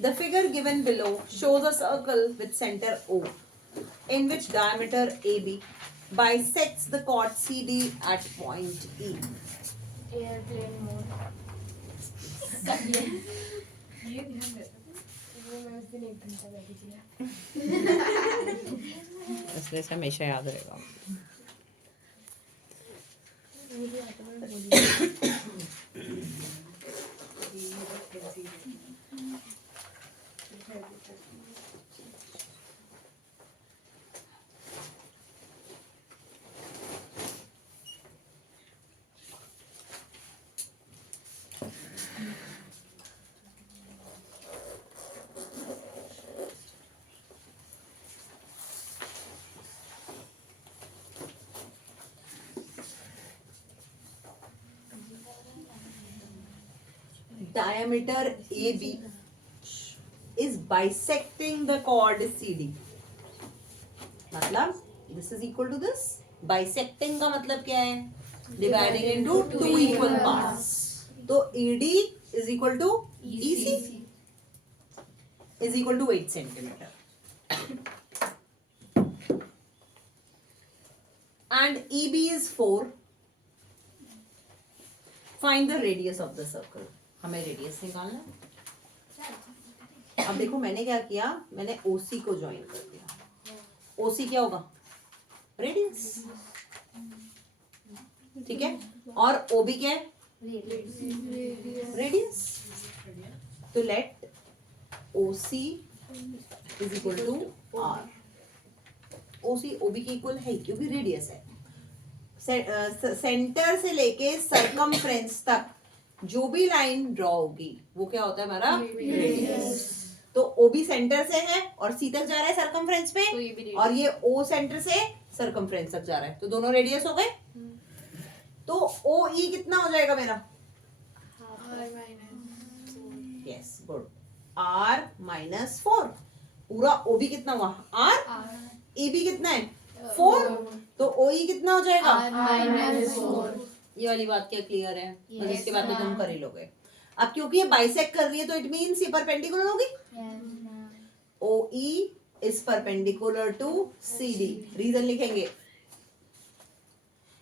The figure given below shows a circle with center O, in which diameter AB bisects the chord CD at point E. Airplane mode ये ध्यान देता वो मैं उस दिन 1 घंटा बैठी थी इसलिए से हमेशा याद रहेगा। मुझे आता है बोलिए Diameter AB is bisecting the chord CD. मतलब this is equal to this. Bisecting का मतलब क्या है? Dividing into two equal parts. तो AD is equal to EC is equal to 8 centimeter. And EB is 4. Find the radius of the circle. हमें radius निकालना है। अब देखो मैंने क्या किया, मैंने OC को ज्वाइन कर दिया। OC क्या होगा? रेडियस, ठीक है। और OB क्या है? रेडियस। तो let OC is equal to R। OC OB के इक्वल है क्योंकि रेडियस है। सेंटर से लेके सरकमफ्रेंस तक जो भी लाइन ड्रॉ होगी वो क्या होता है हमारा? रेडियस। तो OB सेंटर से है और C तक जा रहा है सरकमफ्रेंस पे, और ये O सेंटर से सरकमफ्रेंस तक जा रहा है, तो दोनों रेडियस हो गए। तो OE कितना हो जाएगा मेरा? Yes, good. R minus 4। पूरा OB कितना हुआ? R। EB कितना है? 4। तो OE कितना हो जाएगा? -4। ये वाली बात क्या क्लियर है? yes, इसके बाद तो तुम कर ही लोगे। अब क्योंकि ये बाइसेक्ट कर रही है तो इट मींस ये परपेंडिकुलर होगी। OE is perpendicular to CD। Reason लिखेंगे,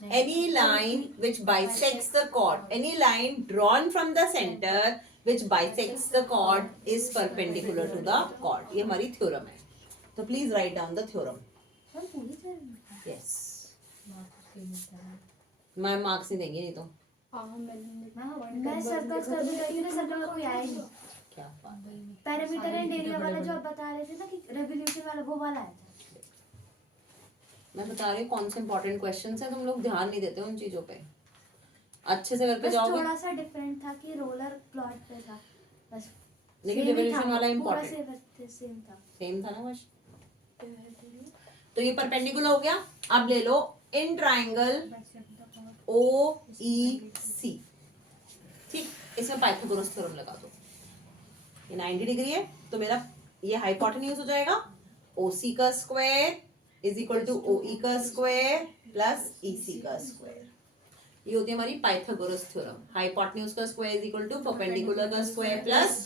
any line which bisects the chord, any line drawn from the center which bisects the chord is perpendicular to the chord। ये हमारी theorem है। तो please write down the theorem. Yes, मैं marks नहीं देंगे नहीं तो। मैं सर्कल्स कर दूंगा क्योंकि सर्कल में कोई आया नहीं। क्या बात है? पैरामीटर एंड एरिया वाला जो आप बता रहे थे ना कि रेवोल्यूशन वाला, वो वाला है। मैं बता रही हूँ कौन से इंपॉर्टेंट क्वेश्चंस हैं, तुम लोग ध्यान नहीं देते उन चीजों पे। अच्छे से करके बस जाओगे। थोड़ा सा डिफरेंट था कि रोलर प्लॉट पे था बस, लेकिन रिवोल्यूशन वाला इंपॉर्टेंट सेम था। सेम था ना बस। तो ये परपेंडिकुलर हो गया। अब ले लो इन ट्राइंगल OEC, ठीक, इसमें पाइथागोरस थ्योरम लगा दो। ये 90 डिग्री है तो मेरा ये हाइपोटेन्यूज हो जाएगा OC का square is equal to OE का स्क्वायर प्लस EC का स्क्वायर। ये होती है हमारी पाइथागोरस थ्योरम। हाइपोटेन्यूज का square is equal to perpendicular का स्क्वायर प्लस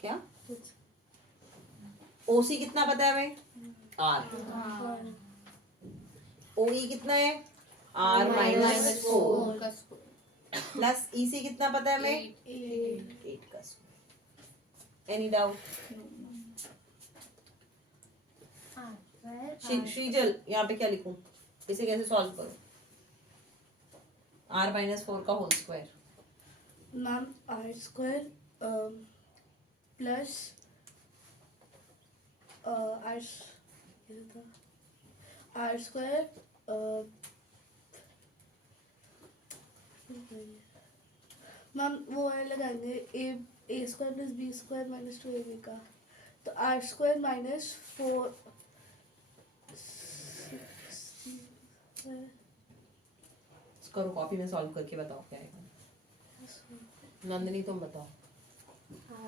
क्या? OC कितना पता है हमें? R। OE कितना है? R माइनस 4 प्लस EC कितना पता है हमें? 8 का स्क्वायर। Any doubt? श्रीजल यहाँ पे क्या लिखूं? इसे कैसे सॉल्व करो? R माइनस 4 का whole square. Ma'am R square plus R square ma'am वो वाला लगाएंगे A square plus B square minus 2AB का, तो R स्क्वायर माइनस 4 करो कॉपी में सॉल्व करके बताओ क्या आएगा। नंदिनी तुम बताओ।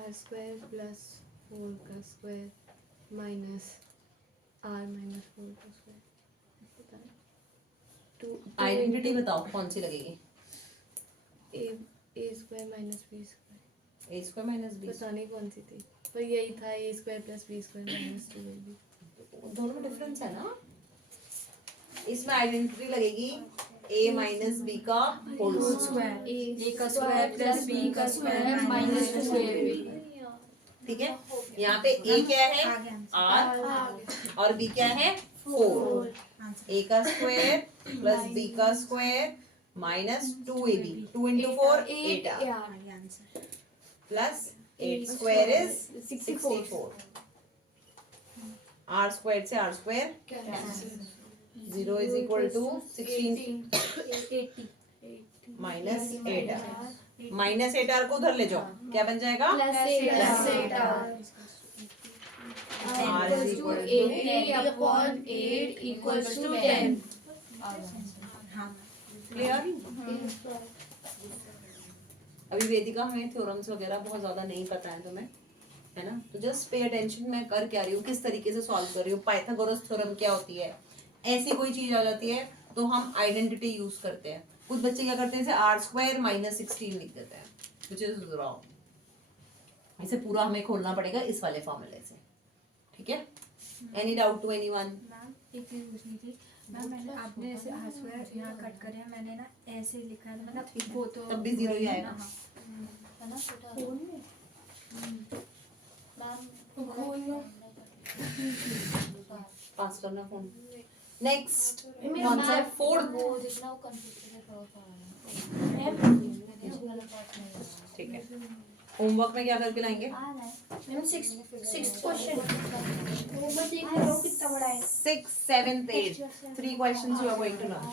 R स्क्वायर प्लस 4 का स्क्वायर माइनस R माइनस 4 का स्क्वायर। आइडेंटिटी बताओ कौन सी लगेगी? A square minus b square, a square minus b, पता नहीं कौन सी थी, पर यही था a square plus b square minus 2ab। दोनों में डिफरेंस है ना। इसमें आइडेंटिटी लगेगी a माइनस बी का होल स्क्वायर, ए का स्क्वायर प्लस बी का स्क्वायर माइनस 2ab। ठीक है। यहाँ पे a क्या है r और b क्या है 4, a का स्क्वायर प्लस b का square minus 2ab, 2 into 4 8r plus 8 square is 64, r square से r square 0 is equal to 16 minus 8r, minus 8r को उधर ले जाओ, क्या बन जाएगा? Plus r is equal to 80/8 equals to 10। Clear? अभी वेदिका हमें थ्योरम्स वगैरह बहुत ज्यादा नहीं पता है तुम्हें, है ना? तो जस्ट पे अटेंशन, मैं कर क्या रही हूँ, किस तरीके से सॉल्व कर रही हूँ, पाइथागोरस थ्योरम क्या होती है, ऐसी कोई चीज आ जाती है तो हम आइडेंटिटी यूज करते हैं। कुछ बच्चे क्या करते हैं, जैसे आर स्क्वायर माइनस 16 लिख देते हैं, विच इज रॉन्ग। इसे पूरा हमें खोलना पड़ेगा इस वाले फॉर्मूले से, ठीक है? Any doubt to anyone? Ma'am एक चीज पूछनी थी मैम, मैंने आपने ऐसे आर स्क्वायर यहाँ कट करे हैं, मैंने ना ऐसे लिखा है, मतलब वो तो तब भी 0 ही आएगा। है ना फोन में मैम पास करना फोन। नेक्स्ट मेरा कौन सा है? Ma'am fourth. वो जितना वो कंप्यूटर में थोड़ा ठीक है, होमवर्क में क्या करके लाएंगे? आ रहा है मैम। 6th क्वेश्चन वो मैं देख रहा हूँ कितना बड़ा है। 6th, 7th, 8th, 3 questions you are going to learn.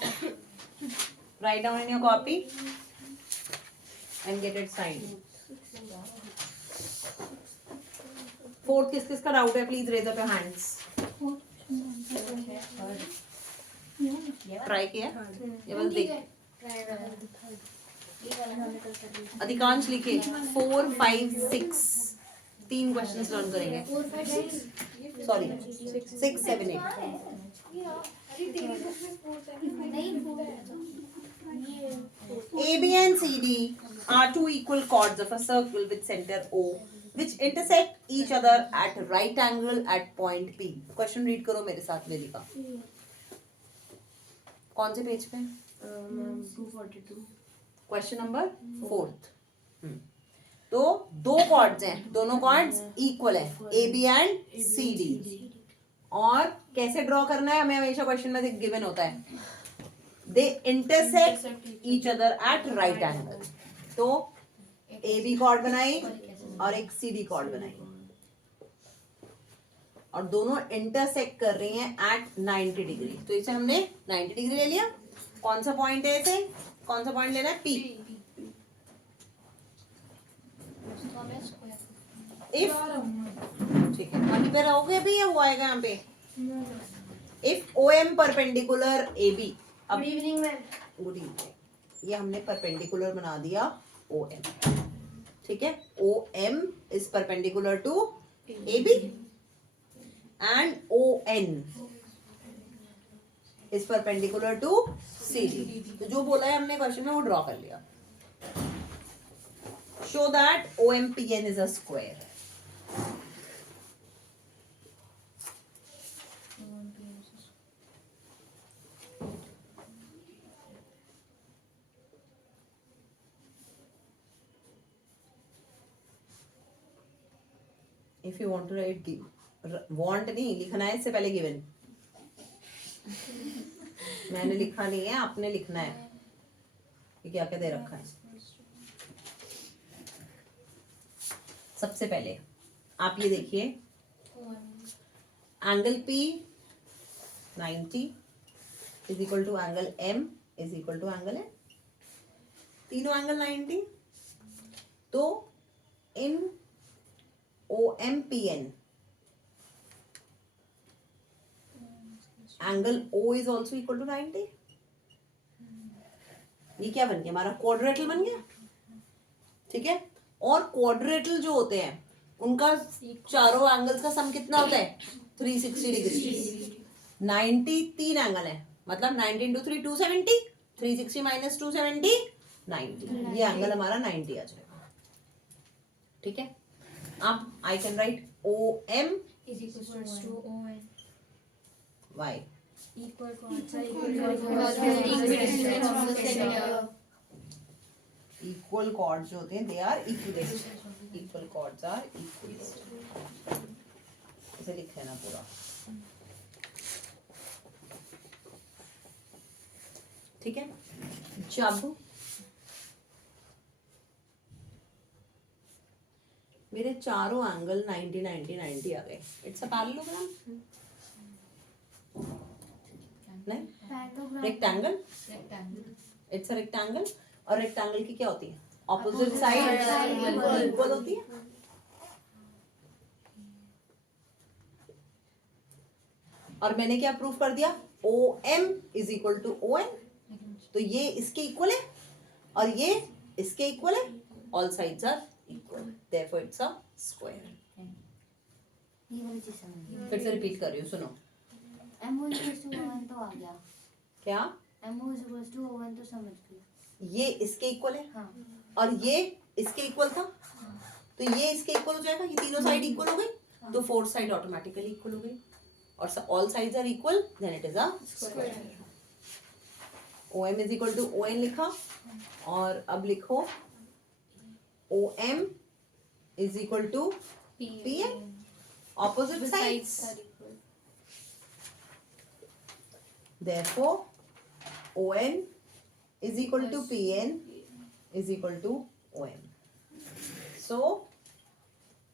Write down in your copy and get it signed. 4th किस किस का डाउट है? Please raise up your hands. Try किया? ये बस देख, अधिकांश लिखे 4, 5, 6 3 क्वेश्चंस लर्न करेंगे। 4 5 6 सॉरी 6, 7, 8। नहीं A, B and C, D are two equal chords of a circle with center O which intersect each other at right angle at point P. Question read करो मेरे साथ वेदिका। कौन से पेज पे? 242। Question number 4th। तो दो chords हैं, दोनों कॉर्ड्स इक्वल है, A B and C D. और कैसे ड्रॉ करना है हमें हमेशा क्वेश्चन में गिवन होता है, they intersect each other at right angle. तो ए बी कॉर्ड बनाई और एक सी डी कॉर्ड बनाई और दोनों इंटरसेक्ट कर रही हैं एट 90 डिग्री। तो इसे हमने 90 डिग्री ले लिया। कौन सा पॉइंट है इसे? कौन सा पॉइंट लेना है? पी। इफ ठीक है, वहीं पे रहोगे भी, वो आएगा यहाँ पे। If O M perpendicular A B. अब good evening ma'am. Good evening. ये हमने परपेंडिकुलर बना दिया ओ एम, ठीक है? O M is perpendicular to A B and O N is perpendicular to C D. तो जो बोला है हमने क्वेश्चन में वो ड्रॉ कर लिया। Show that O M P N is a square. If you want to write want नहीं लिखना है, इससे पहले given। मैंने लिखा नहीं है, आपने लिखना है कि क्या क्या दे रखा है। सबसे पहले आप ये देखिए, angle P 90 is equal to angle M is equal to angle M। तीनों एंगल 90। तो इन OMPN angle O is also equal to 90। ये क्या बन गया? हमारा क्वाड्रेटल बन गया, ठीक है? और क्वाड्रेटल जो होते हैं उनका चारों एंगल्स का सम कितना होता है? 360 डिग्री। 90 3 एंगल है, मतलब 19 into 3 270, 360 minus 270 90, ये एंगल हमारा 90 आ जाएगा. ठीक है. अब I can write OM is equals to ON y. equal chords are equal Equal chords जो होते हैं they are equidistant. Equal chords are equidistant. इसे लिख लेना पूरा. ठीक है. जब मेरे चारों एंगल 90 90 90 आ गए, इट्स अ पैरेललोग्राम. नहीं, रेक्टेंगल. It's a rectangle. और रेक्टेंगल की क्या होती है? ऑपोजिट साइड इक्वल होती है. और मैंने क्या प्रूफ कर दिया? OM is equal to ON. तो ये इसके इक्वल है और ये इसके इक्वल है. All sides are equal, therefore it's a square. ये वाली चीज समझ गई. फिर से रिपीट कर रही हूँ, सुनो. MO इक्वल्स टू ON तो आ गया. क्या? MO इक्वल्स टू ON तो समझ गई. ये इसके इक्वल है हाँ. और ये इसके इक्वल था, तो ये इसके इक्वल हो जाएगा. ये तीनों साइड इक्वल हो गई, तो फोर्थ साइड ऑटोमेटिकली इक्वल हो गई. और all sides are equal, then it is a square. OM is equal to ON लिखा. और अब लिखो OM is equal to PN. Opposite sides, therefore ON is equal to PN is equal to OM. So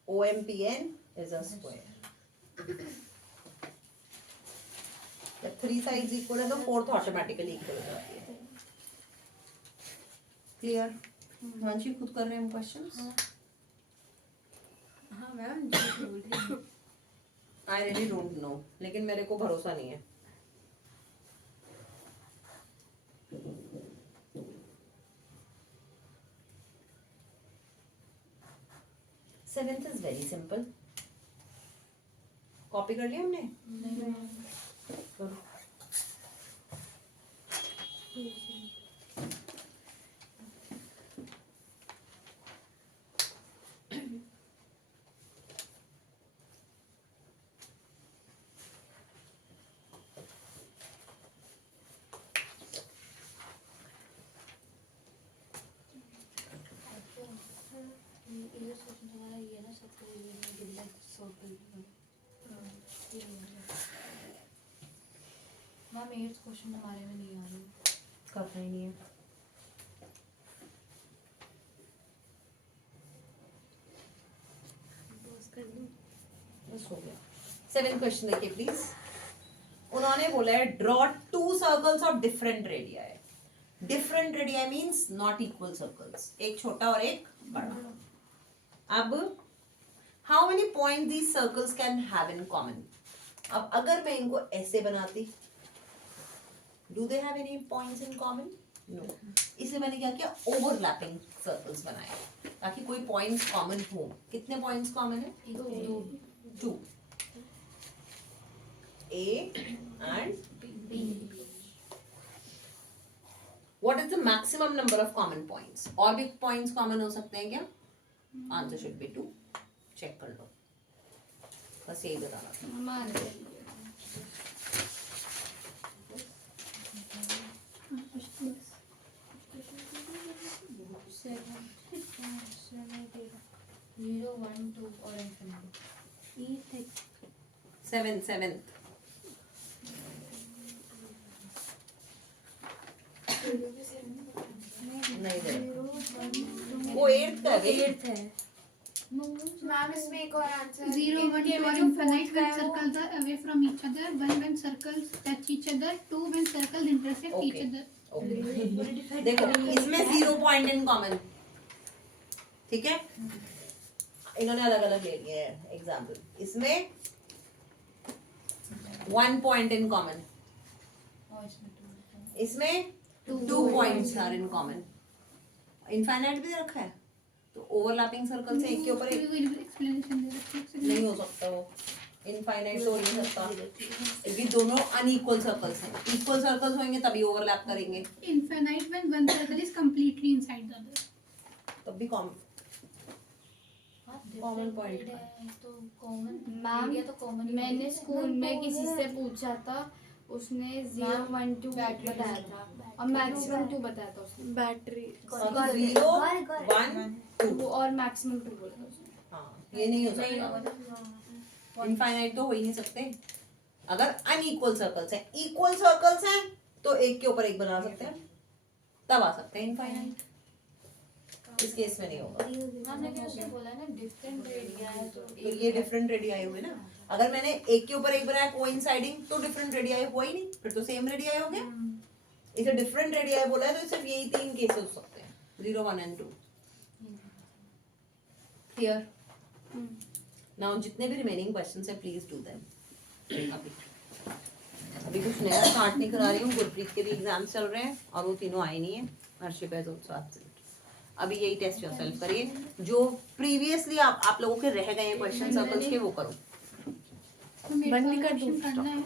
OMPN is a square. जब three sides equal है तो fourth automatically equal हो जाती है. क्लियर? हिमांशी खुद कर रहे हैं क्वेश्चंस. हाँ मैम जो बोल रही हूँ. आई रियली डोंट नो, लेकिन मेरे को भरोसा नहीं है. Seventh is very simple. Copy कर लिया हमने. करो. मैम 8th क्वेश्चन हमारे में नहीं आ रही. करना ही नहीं है. बस हो गया. 7th क्वेश्चन देखिए प्लीज. उन्होंने बोला है draw two circles of different radii. Different radii means not equal circles. एक छोटा और एक बड़ा. अब how many point these circles can have in common. अब अगर मैं इनको ऐसे बनाती, do they have any points in common? No. इसलिए मैंने क्या किया? ओवरलैपिंग सर्कल्स बनाए ताकि कोई पॉइंट्स कॉमन हो. कितने पॉइंट्स कॉमन है? 2. A and B. What is the maximum number of common points? और भी points common हो सकते हैं क्या? Answer should be 2. Check कर लो. बस यही बताना था. Zero, 1, 2 और infinity. 7th. नहीं दे. वो 8th का है. 8th है. मैम इसमें एक और answer 0, 1, 2 are infinite when circles are away from each other. 1 when circles touch each other. 2 when circles intersect each Okay. other. Okay. देखो इसमें 0 पॉइंट इन कॉमन. ठीक है. इन्होंने अलग अलग ले लिए हैं एग्जाम्पल. इसमें 1 पॉइंट इन कॉमन. इसमें 2 points are in common. Infinite भी रखा है तो ओवरलैपिंग सर्कल से एक के ऊपर एक कोई explanation दे रखी है. नहीं हो सकता वो. इनफाइनाइट तो हो नहीं सकता क्योंकि दोनों अनइक्वल सर्कल्स हैं. इक्वल सर्कल्स होंगे तभी ओवरलैप करेंगे. Infinite when one circle is completely inside the other. तब भी कॉमन Common point है तो कॉमन मैम एरिया तो कॉमन मैंने स्कूल में किसी से पूछा था, उसने 0 1 2 बताया था और मैक्सिमम 2 बताया था उसने. बैटरी 0 1 2. और मैक्सिमम 2 बोला था उसने. हाँ ये नहीं हो सकता. इनफाइनाइट तो हो ही नहीं सकते. अगर अनइक्वल सर्कल्स हैं, इक्वल सर्कल्स हैं तो एक के ऊपर एक बना सकते हैं, तब आ सकते हैं इनफाइनाइट. इस केस में नहीं होगा. हमने क्या उसने बोला ना डिफरेंट एरिया है तो ये डिफरेंट रेडियाई हुए ना. अगर मैंने एक के ऊपर एक बनाया कोइंसाइडिंग तो डिफरेंट रेडियाई हुआ ही नहीं, फिर तो सेम रेडियाई हो गया. इसे डिफरेंट रेडियाई बोला है तो सिर्फ यही 3 केसेस हो सकते हैं, 0 1 and 2. क्लियर. नाउ जितने भी रिमेनिंग क्वेश्चंस है प्लीज डू देम. अभी कुछ नया स्टार्ट नहीं करा रही हूँ. गुरप्रीत के भी एग्जाम चल रहे हैं और वो तीनों आए नहीं है. Harshika is also absent. अभी यही टेस्ट योरसेल्फ करिए. जो प्रीवियसली आप लोगों के रह गए हैं क्वेश्चन सर्कल्स के वो करो. तो मेरे को बनने का क्वेश्चन दूसरा. करना है.